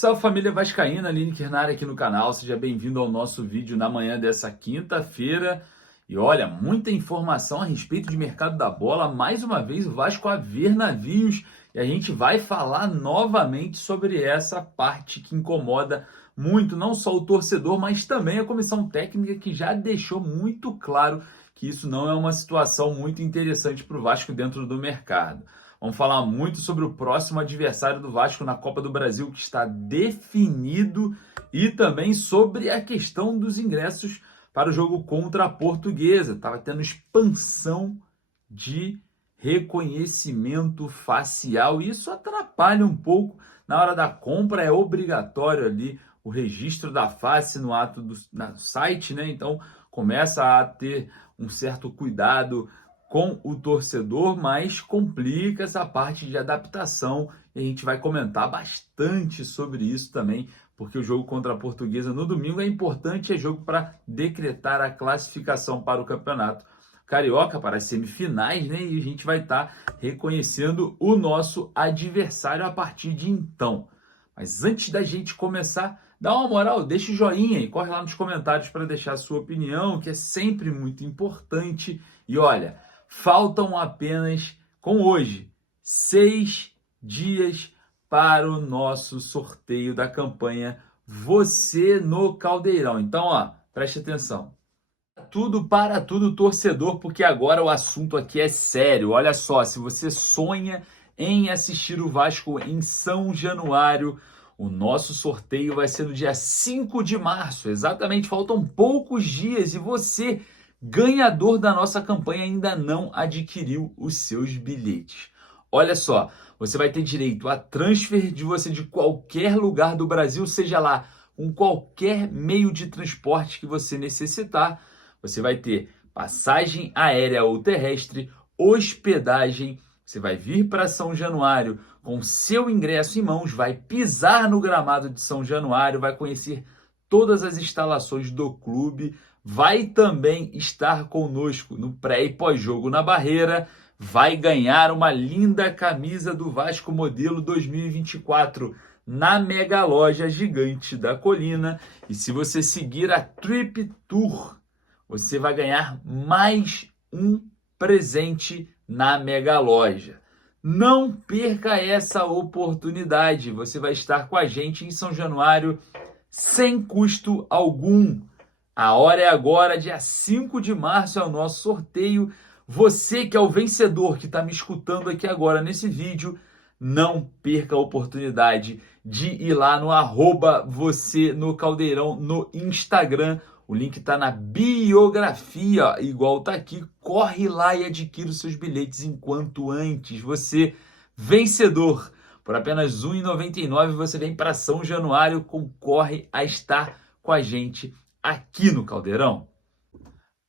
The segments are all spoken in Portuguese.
Salve família vascaína, Lineker na área aqui no canal, seja bem-vindo ao nosso vídeo na manhã dessa quinta-feira. E olha, muita informação a respeito de mercado da bola, mais uma vez o Vasco a ver navios e a gente vai falar novamente sobre essa parte que incomoda muito, não só o torcedor, mas também a comissão técnica que já deixou muito claro que isso não é uma situação muito interessante para o Vasco dentro do mercado. Vamos falar muito sobre o próximo adversário do Vasco na Copa do Brasil, que está definido, e também sobre a questão dos ingressos para o jogo contra a Portuguesa. Estava tendo expansão de reconhecimento facial, e isso atrapalha um pouco. Na hora da compra é obrigatório ali o registro da face no ato do site, né? Então começa a ter um certo cuidado com o torcedor, mas complica essa parte de adaptação e a gente vai comentar bastante sobre isso também, porque o jogo contra a Portuguesa no domingo é importante, é jogo para decretar a classificação para o Campeonato Carioca, para as semifinais, né? E a gente vai estar reconhecendo o nosso adversário a partir de então. Mas antes da gente começar, dá uma moral, deixa o joinha e corre lá nos comentários para deixar a sua opinião, que é sempre muito importante. E olha, faltam apenas, com hoje, 6 dias para o nosso sorteio da campanha Você no Caldeirão. Então, ó, preste atenção. Tudo para tudo, torcedor, porque agora o assunto aqui é sério. Olha só, se você sonha em assistir o Vasco em São Januário, o nosso sorteio vai ser no dia 5 de março. Exatamente, faltam poucos dias e você, ganhador da nossa campanha, ainda não adquiriu os seus bilhetes. Olha só, você vai ter direito a transfer de você de qualquer lugar do Brasil, seja lá com qualquer meio de transporte que você necessitar. Você vai ter passagem aérea ou terrestre, hospedagem. Você vai vir para São Januário com seu ingresso em mãos, vai pisar no gramado de São Januário, vai conhecer todas as instalações do clube, vai também estar conosco no pré e pós-jogo na Barreira, vai ganhar uma linda camisa do Vasco modelo 2024 na mega loja gigante da Colina. E se você seguir a Trip Tour, você vai ganhar mais um presente na mega loja. Não perca essa oportunidade. Você vai estar com a gente em São Januário sem custo algum. A hora é agora, dia 5 de março é o nosso sorteio. Você que é o vencedor, que está me escutando aqui agora nesse vídeo, não perca a oportunidade de ir lá no @você no Caldeirão no Instagram. O link está na biografia, igual está aqui. Corre lá e adquira os seus bilhetes enquanto antes. Você, vencedor, por apenas R$ 1,99 você vem para São Januário, concorre a estar com a gente aqui no Caldeirão.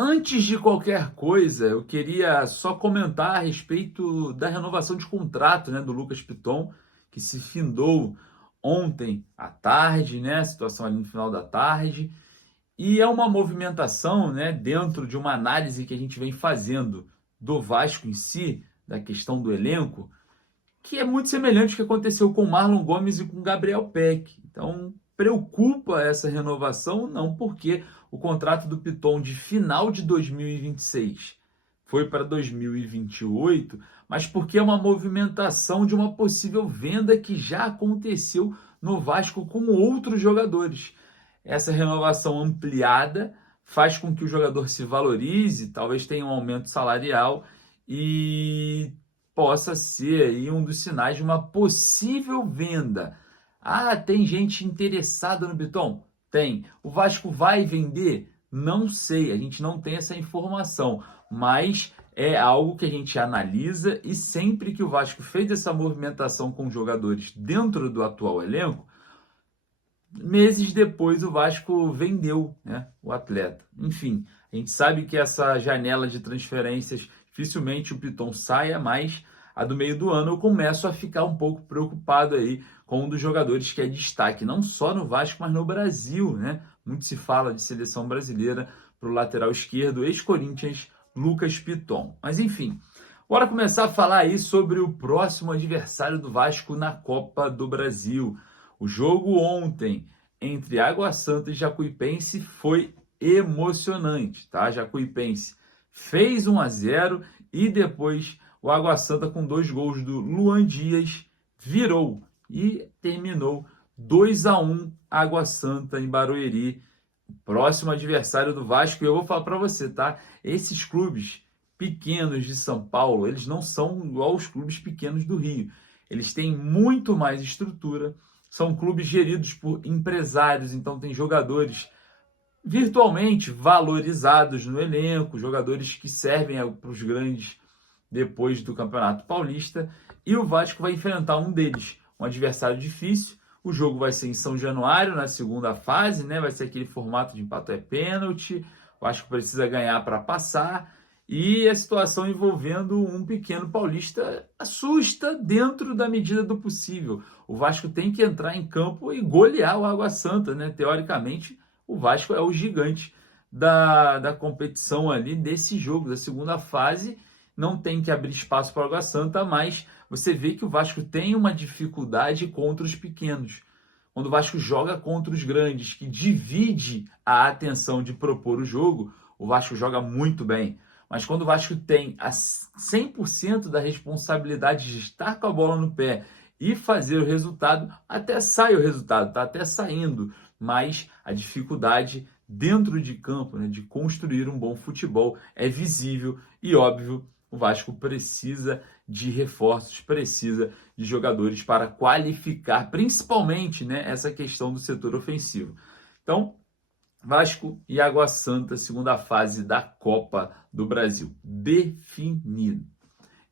Antes de qualquer coisa, eu queria só comentar a respeito da renovação de contrato, né, do Lucas Piton, que se findou ontem à tarde, né, a situação ali no final da tarde. E é uma movimentação, né, dentro de uma análise que a gente vem fazendo do Vasco em si, da questão do elenco, que é muito semelhante ao que aconteceu com o Marlon Gomes e com o Gabriel Peck. Então, preocupa essa renovação, não porque o contrato do Piton de final de 2026 foi para 2028, mas porque é uma movimentação de uma possível venda que já aconteceu no Vasco com outros jogadores. Essa renovação ampliada faz com que o jogador se valorize, talvez tenha um aumento salarial e possa ser aí um dos sinais de uma possível venda. Ah, tem gente interessada no Piton? Tem. O Vasco vai vender? Não sei, a gente não tem essa informação, mas é algo que a gente analisa e sempre que o Vasco fez essa movimentação com jogadores dentro do atual elenco, meses depois o Vasco vendeu, né, o atleta. Enfim, a gente sabe que essa janela de transferências, dificilmente o Piton saia, mas a do meio do ano eu começo a ficar um pouco preocupado aí com um dos jogadores que é destaque, não só no Vasco, mas no Brasil, né? Muito se fala de seleção brasileira para o lateral esquerdo, ex-Corinthians, Lucas Piton. Mas enfim, bora começar a falar aí sobre o próximo adversário do Vasco na Copa do Brasil. O jogo ontem entre Água Santa e Jacuipense foi emocionante, tá? Jacuipense fez 1-0 e depois o Água Santa, com 2 gols do Luan Dias, virou e terminou 2-1 Água Santa em Barueri. Próximo adversário do Vasco, e eu vou falar para você, tá? Esses clubes pequenos de São Paulo, eles não são igual os clubes pequenos do Rio. Eles têm muito mais estrutura, são clubes geridos por empresários, então tem jogadores virtualmente valorizados no elenco, jogadores que servem para os grandes depois do Campeonato Paulista, e o Vasco vai enfrentar um deles, um adversário difícil. O jogo vai ser em São Januário, na segunda fase, né? Vai ser aquele formato de empate é pênalti. O Vasco precisa ganhar para passar. E a situação envolvendo um pequeno paulista assusta dentro da medida do possível. O Vasco tem que entrar em campo e golear o Água Santa, né? Teoricamente, o Vasco é o gigante da competição ali desse jogo, da segunda fase. Não tem que abrir espaço para o Água Santa, mas você vê que o Vasco tem uma dificuldade contra os pequenos. Quando o Vasco joga contra os grandes, que divide a atenção de propor o jogo, o Vasco joga muito bem. Mas quando o Vasco tem a 100% da responsabilidade de estar com a bola no pé e fazer o resultado, até sai o resultado, tá até saindo. Mas a dificuldade dentro de campo, né, de construir um bom futebol, é visível e óbvio. O Vasco precisa de reforços, precisa de jogadores para qualificar, principalmente, né, essa questão do setor ofensivo. Então, Vasco e Água Santa, segunda fase da Copa do Brasil, definido.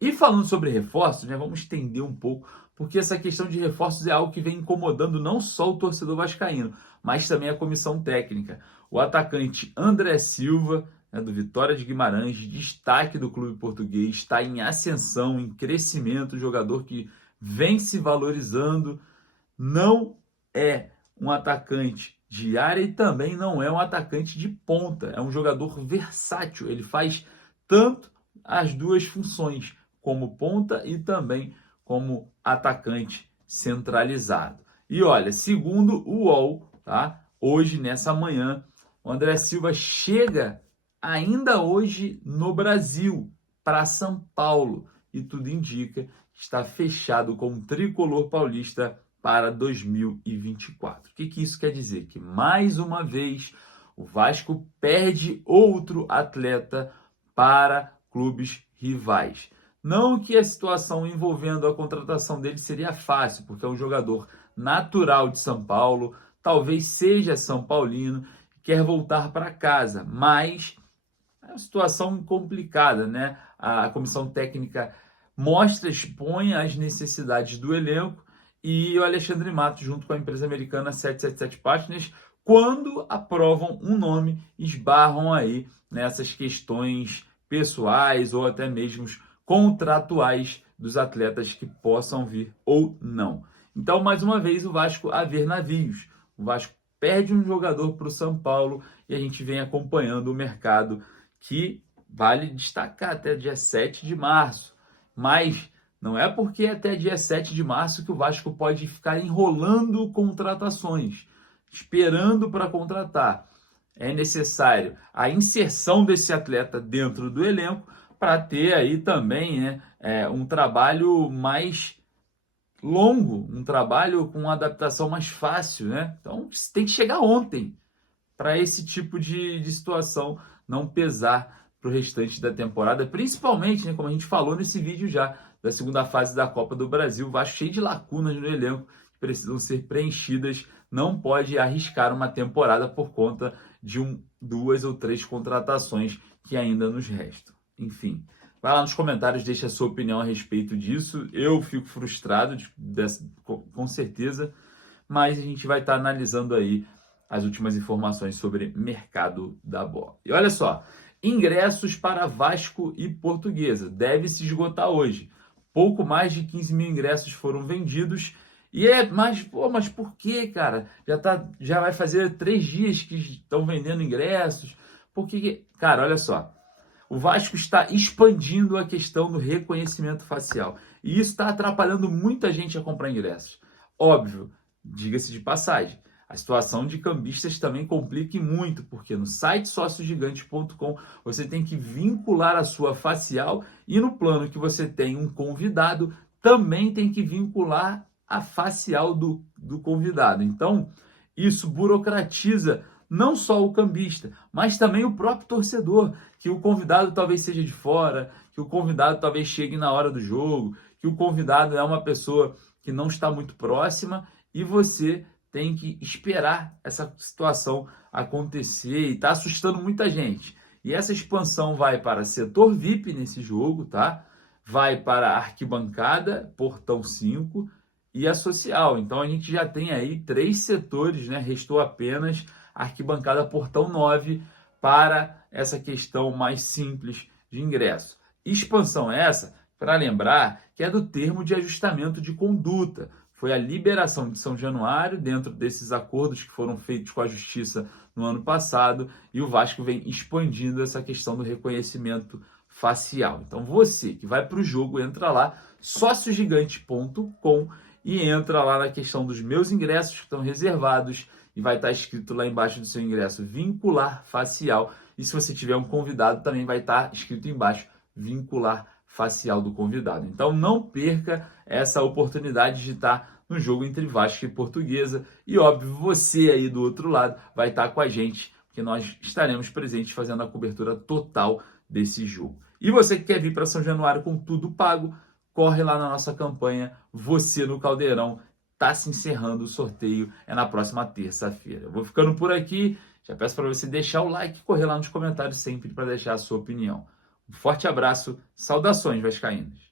E falando sobre reforços, né, vamos estender um pouco, porque essa questão de reforços é algo que vem incomodando não só o torcedor vascaíno, mas também a comissão técnica. O atacante André Silva, do Vitória de Guimarães, destaque do clube português, está em ascensão, em crescimento, jogador que vem se valorizando, não é um atacante de área e também não é um atacante de ponta, é um jogador versátil, ele faz tanto as duas funções, como ponta e também como atacante centralizado. E olha, segundo o UOL, tá? Hoje, nessa manhã, o André Silva chega ainda hoje no Brasil, para São Paulo, e tudo indica que está fechado com o tricolor paulista para 2024. O que isso quer dizer? Que mais uma vez o Vasco perde outro atleta para clubes rivais. Não que a situação envolvendo a contratação dele seria fácil, porque é um jogador natural de São Paulo, talvez seja São Paulino, quer voltar para casa, mas é uma situação complicada, né? A comissão técnica mostra, expõe as necessidades do elenco e o Alexandre Matos, junto com a empresa americana 777 Partners, quando aprovam um nome, esbarram aí nessas questões pessoais ou até mesmo contratuais dos atletas que possam vir ou não. Então, mais uma vez, o Vasco a ver navios. O Vasco perde um jogador para o São Paulo e a gente vem acompanhando o mercado, que vale destacar até dia 7 de março. Mas não é porque até dia 7 de março que o Vasco pode ficar enrolando contratações, esperando para contratar. É necessário a inserção desse atleta dentro do elenco para ter aí também, né, um trabalho mais longo, um trabalho com uma adaptação mais fácil, né? Então tem que chegar ontem para esse tipo de situação não pesar para o restante da temporada, principalmente, né, como a gente falou nesse vídeo já, da segunda fase da Copa do Brasil, Vasco cheio de lacunas no elenco que precisam ser preenchidas, não pode arriscar uma temporada por conta de 2 ou 3 contratações que ainda nos restam. Enfim, vai lá nos comentários, deixa a sua opinião a respeito disso. Eu fico frustrado, com certeza, mas a gente vai estar analisando aí as últimas informações sobre mercado da bola. E olha só, ingressos para Vasco e Portuguesa deve se esgotar hoje. Pouco mais de 15 mil ingressos foram vendidos. Mas por que, cara? Já vai fazer 3 dias que estão vendendo ingressos. Por que? Cara, olha só. O Vasco está expandindo a questão do reconhecimento facial. E isso está atrapalhando muita gente a comprar ingressos. Óbvio, diga-se de passagem. A situação de cambistas também complica muito, porque no site sociogigante.com você tem que vincular a sua facial e no plano que você tem um convidado, também tem que vincular a facial do convidado. Então, isso burocratiza não só o cambista, mas também o próprio torcedor, que o convidado talvez seja de fora, que o convidado talvez chegue na hora do jogo, que o convidado é uma pessoa que não está muito próxima e você tem que esperar essa situação acontecer e está assustando muita gente. E essa expansão vai para setor VIP nesse jogo, tá? Vai para a arquibancada, portão 5 e a social. Então a gente já tem aí 3 setores, né? Restou apenas a arquibancada portão 9 para essa questão mais simples de ingresso. Expansão essa, para lembrar, que é do termo de ajustamento de conduta. Foi a liberação de São Januário dentro desses acordos que foram feitos com a Justiça no ano passado e o Vasco vem expandindo essa questão do reconhecimento facial. Então você que vai para o jogo, entra lá, sociogigante.com e entra lá na questão dos meus ingressos que estão reservados e vai estar escrito lá embaixo do seu ingresso vincular facial. E se você tiver um convidado, também vai estar escrito embaixo vincular facial do convidado. Então não perca essa oportunidade de estar no jogo entre Vasco e Portuguesa. E óbvio, você aí do outro lado vai estar com a gente, porque nós estaremos presentes fazendo a cobertura total desse jogo. E você que quer vir para São Januário com tudo pago, corre lá na nossa campanha Você no Caldeirão. Tá se encerrando o sorteio, é na próxima terça-feira. Eu vou ficando por aqui, já peço para você deixar o like e correr lá nos comentários sempre para deixar a sua opinião. Um forte abraço, saudações vascaínas.